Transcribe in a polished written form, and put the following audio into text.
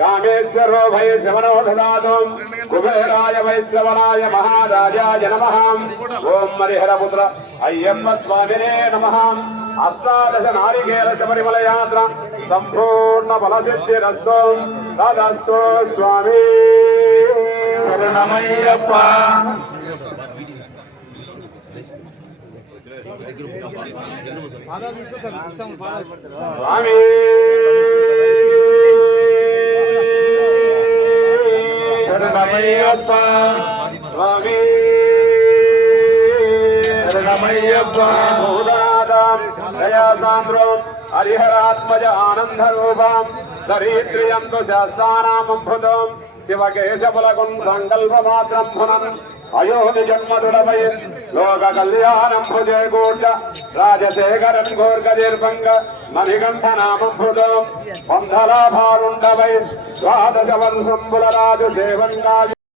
कामेश्वरो वैश्रवणो ददातु कुबेराय वैश्रवणाय महाराजाय नमः ओम हरिहरपुत्र अय्यप्प स्वामिने नमः अष्टादश नारिकेल शबरिमल यात्रा संपूर्ण फलसिद्धिरस्तु तदस्तु स्वामी शरणमय्यप्प स्वामी शरणमय्यप्प स्वामी शरणमय्यप्प भूदादां दयासान्द्रो हरिहरात्मज आनन्दरूपां दरिद्रियन्तु शास्त्रानामम्भुतं शिवकेशफलकुं सङ्कल्पमात्रं पुनन् अयोनि जन्मदुडवै लोक कल्याणं भुजे कूट राजशेखरं घोर्गदिर्भंग मणिकण्ठनामम्भुतं वंदलाभारुण्डवै द्वादश वर्षं बुलराजु सेवङ्गाय